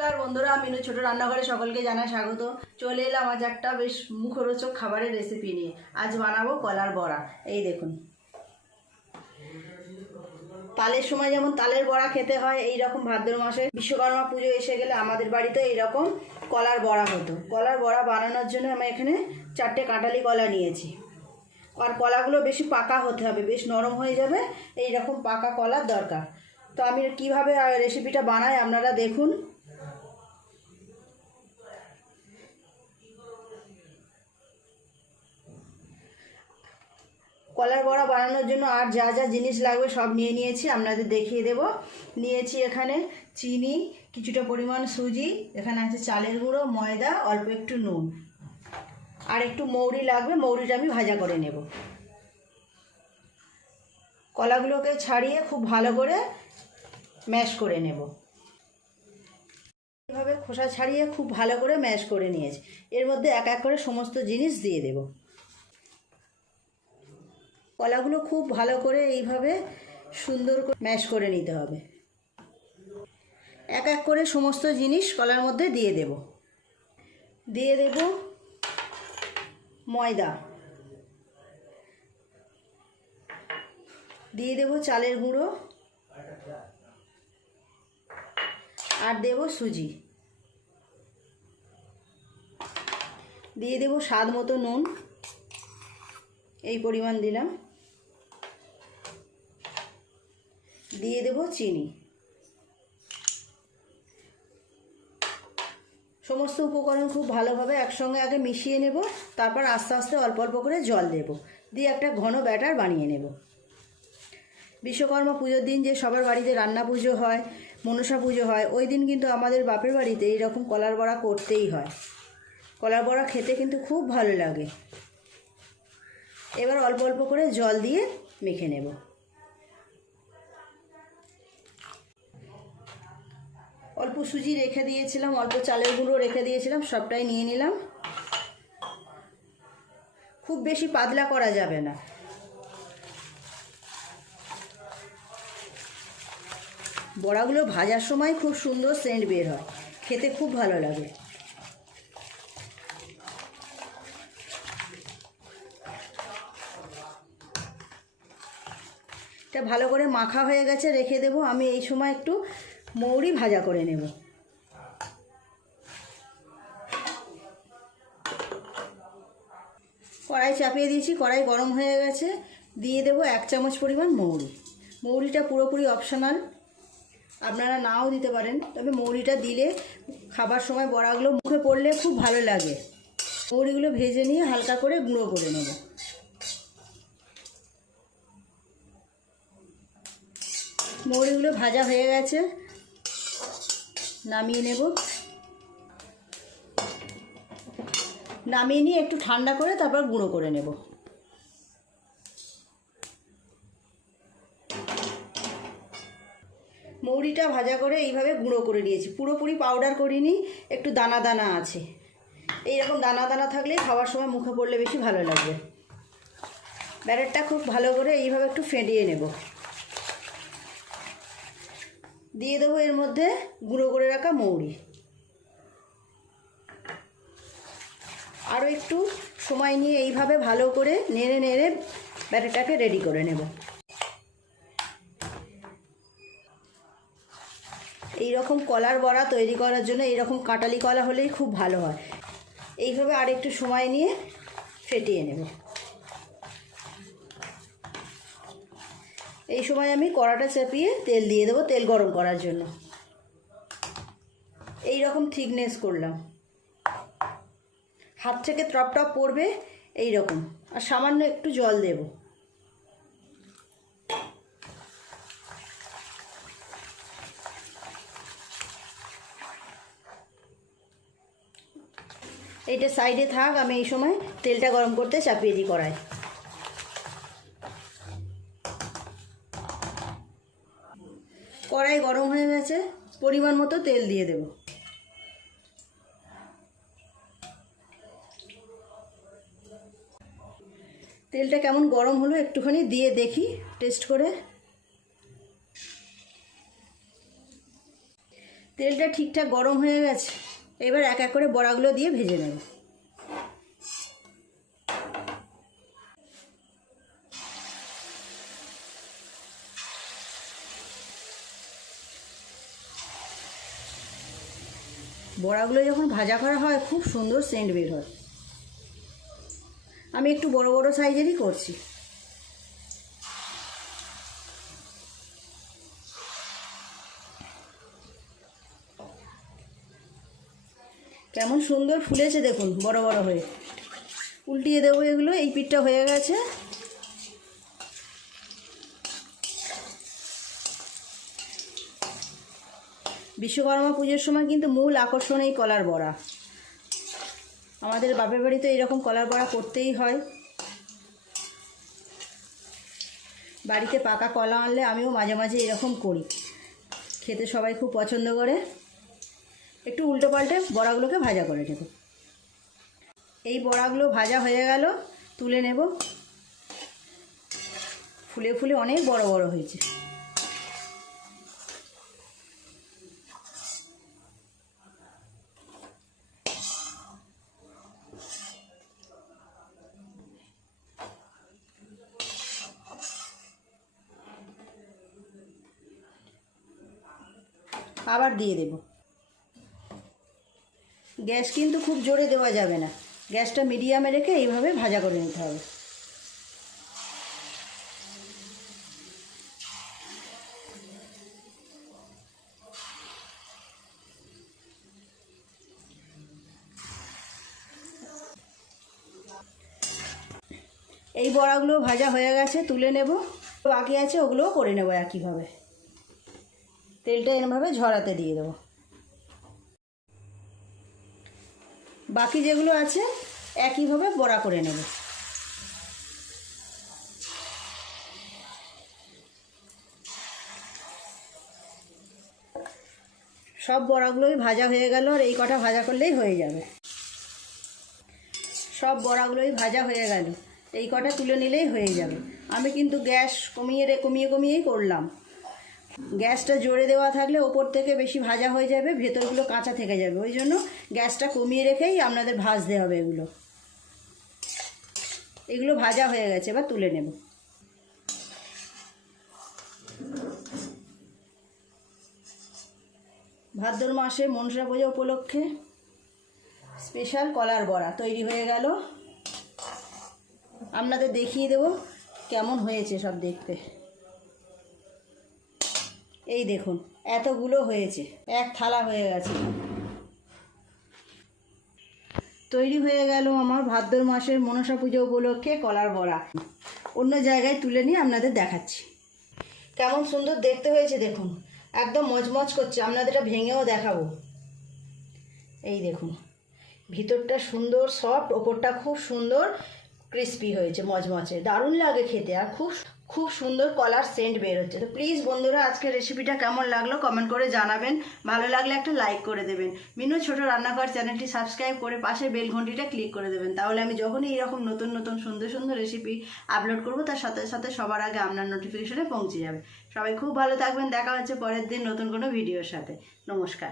নমস্কার বন্ধুরা, মিনু ছোট রান্নাঘরে সকলকে জানাই স্বাগত। চলে এলাম আজ একটা বেশ মুখরোচক খাবারের রেসিপি নিয়ে। আজ বানাবো কলার বড়া। এই দেখুন, তালের সময় যেমন তালের বড়া খেতে হয়, এই রকম ভাদ্র মাসে বিশ্বকর্মা পুজো এসে গেলে আমাদের বাড়িতে এইরকম কলার বড়া হতো। কলার বড়া বানানোর জন্য আমি এখানে 4টে কাঁঠালি কলা নিয়েছি। আর কলাগুলো বেশি পাকা হতে হবে, বেশ নরম হয়ে যাবে, এই রকম পাকা কলার দরকার। তো আমি কিভাবে রেসিপিটা বানাই আপনারা দেখুন। কলার বড়া বানানোর জন্য আর যা যা জিনিস লাগবে সব নিয়ে নিয়েছি, আপনাদের দেখিয়ে দেব। নিয়েছি এখানে চিনি, কিছুটা পরিমাণ সুজি, এখানে আছে চালের গুঁড়ো, ময়দা, অল্প একটু নুন, আর একটু মৌরি লাগবে। মৌরিটা আমি ভাজা করে নেব। কলাগুলোকে ছাড়িয়ে খুব ভালো করে ম্যাশ করে নেব। এভাবে খোসা ছাড়িয়ে খুব ভালো করে ম্যাশ করে নিয়েছি। এর মধ্যে এক এক করে সমস্ত জিনিস দিয়ে দেব। কলাগুলো খুব ভালো করে এইভাবে সুন্দর করে ম্যাশ করে নিতে হবে। এক এক করে সমস্ত জিনিস কলার মধ্যে দিয়ে দেব। দিয়ে দেব ময়দা, দিয়ে দেব চালের গুঁড়ো, আর দেব সুজি, দিয়ে দেব স্বাদ মতো নুন, এই পরিমাণ দিলাম, দিয়ে দেব চিনি। সমস্ত উপকরণ খুব ভালোভাবে একসঙ্গে আগে মিশিয়ে নেব, তারপর আস্তে আস্তে অল্প অল্প করে জল দেব, দিয়ে একটা ঘন ব্যাটার বানিয়ে নেব। বিশ্বকর্মা পুজোর দিন যে সবার বাড়িতে রান্না পুজো হয়, মনসা পুজো হয়, ওই দিন কিন্তু আমাদের বাপের বাড়িতে এইরকম কলার বড়া করতেই হয়। কলার বড়া খেতে কিন্তু খুব ভালো লাগে। এবার অল্প অল্প করে জল দিয়ে মেখে নেব। অল্প সুজি রেখে দিয়েছিলাম, অল্প চালের গুঁড়ো রেখে দিয়েছিলাম, সবটাই নিয়ে নিলাম। খুব বেশি পাতলা করা যাবে না। বড়াগুলো ভাজার সময় খুব সুন্দর সেন্ট বের হয়, খেতে খুব ভালো লাগে। এটা ভালো করে মাখা হয়ে গেছে, রেখে দেব। আমি এই সময় একটু মৌরি ভাজা করে নেব। কড়াই চাপিয়ে দিয়েছি, কড়াই গরম হয়ে গেছে। দিয়ে দেব 1 চামচ পরিমাণ মৌরি। মৌরিটা পুরোপুরি অপশনাল, আপনারা নাও দিতে পারেন, তবে মৌরিটা দিলে খাবার সময় বড়াগুলো মুখে পড়লে খুব ভালো লাগে। মৌরিগুলো ভেজে নিয়ে হালকা করে গুঁড়ো করে নেব। মৌরিগুলো ভাজা হয়ে গেছে, নামিয়ে নেব। নামিয়ে নিয়ে একটু ঠান্ডা করে তারপর গুঁড়ো করে নেব। মৌরিটা ভাজা করে এইভাবে গুঁড়ো করে নিয়েছি, পুরোপুরি পাউডার করিনি, একটু দানা দানা আছে। এইরকম দানা দানা থাকলে খাওয়ার সময় মুখে পড়লে বেশি ভালো লাগবে। ব্যাটারটা খুব ভালো করে এইভাবে একটু ফেটিয়ে নেব। দিয়ে দেবো এর মধ্যে গুঁড়ো করে রাখা মৌরি। আরও একটু সময় নিয়ে এইভাবে ভালো করে নেড়ে নেড়ে ব্যাটারটাকে রেডি করে নেব। এই রকম কলার বড়া তৈরি করার জন্য এইরকম কাঁঠালি কলা হলেই খুব ভালো হয়। এইভাবে আর একটু সময় নিয়ে ফেটিয়ে নেব। এই সময় আমি কড়াটা চাপিয়ে তেল দিয়ে দেবো, তেল গরম করার জন্য। এই রকম থিকনেস করলাম, হাত থেকে টপ টপ পড়বে এই রকম, আর সামান্য একটু জল দেব। এইটা সাইডে থাক, আমি এই সময় তেলটা গরম করতে চাপিয়ে দিই কড়াই। কড়াই গরম হয়ে গেছে, পরিমাণ মতো তেল দিয়ে দেব। তেলটা কেমন গরম হলো একটুখানি দিয়ে দেখি টেস্ট করে। তেলটা ঠিকঠাক গরম হয়ে গেছে, এবার এক এক করে বড়াগুলো দিয়ে ভেজে নেব। বড়াগুলো যখন ভাজা করা হয় খুব সুন্দর সেন্ট বের হয়। আমি একটু বড় বড় সাইজেরই করছি। কেমন সুন্দর ফুলেছে দেখুন, বড় বড় হয়ে। উল্টিয়ে দেবো এগুলো। এই পিঠটা হয়ে গেছে। বিশ্বকর্মা পুজোর সময় কিন্তু মূল আকর্ষণ এই কলার বড়া। আমাদের বাপের বাড়িতে এরকম কলার বড়া করতেই হয়। বাড়িতে পাকা কলা আনলে আমিও মাঝে মাঝে এরকম করি, খেতে সবাই খুব পছন্দ করে। একটু উল্টো পাল্টে বড়াগুলোকে ভাজা করে নেব। এই বড়াগুলো ভাজা হয়ে গেল, তুলে নেব। ফুলে ফুলে অনেক বড় বড় হয়েছে। আবার দিয়ে দেব। গ্যাস কিন্তু খুব জোরে দেওয়া যাবে না, গ্যাসটা মিডিয়ামে রেখে এইভাবে ভাজা করে নিতে হবে। এই বড়াগুলো ভাজা হয়ে গেছে, তুলে নেব। বাকি আছে ওগুলোও করে নেব একইভাবে। তেলটা এরমভাবে ঝরাতে দিয়ে দেবো। বাকি যেগুলো আছে একইভাবে বড়া করে নেব। সব বড়াগুলোই ভাজা হয়ে গেল, আর এই কটা ভাজা করলেই হয়ে যাবে। সব বড়াগুলোই ভাজা হয়ে গেল, এই কটা তুলে নিলেই হয়ে যাবে। আমি কিন্তু গ্যাস কমিয়েই করলাম। গ্যাসটা জোরে দেওয়া থাকলে ওপর থেকে বেশি ভাজা হয়ে যাবে, ভেতরগুলো কাঁচা থেকে যাবে। ওই জন্য গ্যাসটা কমিয়ে রেখেই আপনাদের ভাজতে হবে। এগুলো ভাজা হয়ে গেছে, এবার তুলে নেব। ভাদ্র মাসে মনসা পূজা উপলক্ষে স্পেশাল কলার বড়া তৈরি হয়ে গেল। আপনাদের দেখিয়ে দেব কেমন হয়েছে সব দেখতে। এই দেখুন, এতগুলো হয়েছে, এক থালা হয়ে গেছে। তৈরি হয়ে গেল আমার ভাদ্র মাসের মনসা পুজো উপলক্ষে কলার বড়া। অন্য জায়গায় তুলে নিয়ে আপনাদের দেখাচ্ছি। কেমন সুন্দর দেখতে হয়েছে দেখুন, একদম মচমচ করছে। আপনাদের এটা ভেঙেও দেখাবো। এই দেখুন, ভিতরটা সুন্দর সফট, ওপরটা খুব সুন্দর ক্রিস্পি হয়েছে, মচমচে, দারুণ লাগে খেতে। আর খুব সুন্দর কলার সেন্ট বের হচ্ছে। তো প্লিজ বন্ধুরা, আজকের রেসিপিটা কেমন লাগলো কমেন্ট করে জানাবেন। ভালো লাগলে একটা লাইক করে দেবেন। মিনু ছোট রান্নাঘর চ্যানেলটি সাবস্ক্রাইব করে পাশে বেল ঘন্টিটা ক্লিক করে দেবেন। তাহলে আমি যখনই এরকম নতুন নতুন সুন্দর সুন্দর রেসিপি আপলোড করব, তার সাথে সাথে সবার আগে আপনার নোটিফিকেশনে পৌঁছে যাবে। সবাই খুব ভালো থাকবেন। দেখা হচ্ছে পরের দিন নতুন কোনো ভিডিওর সাথে। নমস্কার।